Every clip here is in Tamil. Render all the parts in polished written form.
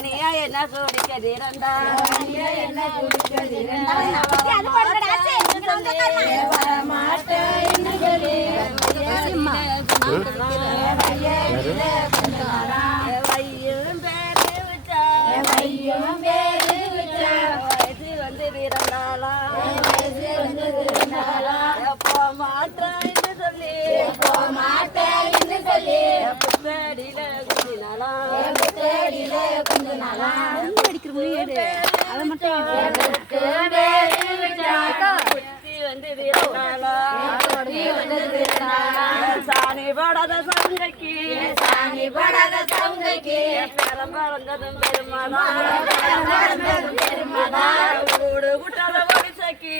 வாணியா என்ன குடிக்கதிரண்டா என்ன குடிக்கதிரண்டா வையும் பேரு வச்சா வையும் பேரு வச்சா வயசு வந்து வீரந்தாளா வயசு வந்து வீரந்தாளா எப்போ மாட்டேன்னு சொல்லி எப்போ மாட்டேன்னு சொல்லி புத்தடியில குந்தினாளா புத்தடியில குந்தினாளா அடிக்கிற முடியாது அதை மட்டும் வந்து வீரந்தாளா சாணி படாத சங்கைக்கு சாணி படாத சங்கைக்கு பெருமாறந்ததும் பெருமாதா ஊடு குட்டாத ஒடிசைக்கு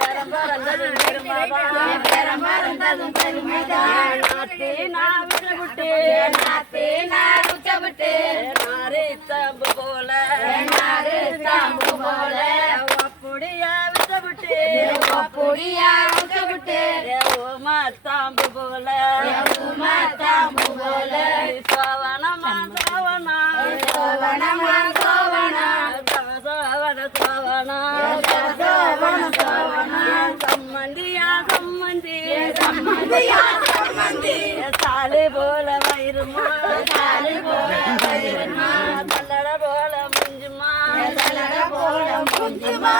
பெருமாறந்ததும் பெருமாதா பெருமாறந்ததும் பெருமாதா நாத்தி நான் விட்டு நாத்தி நான் உச்சப்பட்டு நாரே தாம்பு போல நாரே தாம்பு போல அப்படியா விட்டவிட்டு அப்படியா விட்டவிட்டு உமா தாம்பு போல உமா தாம்பு போல சோவனமா சோவனா சோவனமா சோவனா சோவன சோவனா சோவன சோவனா சம்மந்தியா சம்மந்தி சம்மந்தியா சம்மந்தி சாலை போல வயிறுமா சாலை போல வயிறுமா தள்ளட போல முஞ்சுமா தள்ளட போல முஞ்சுமா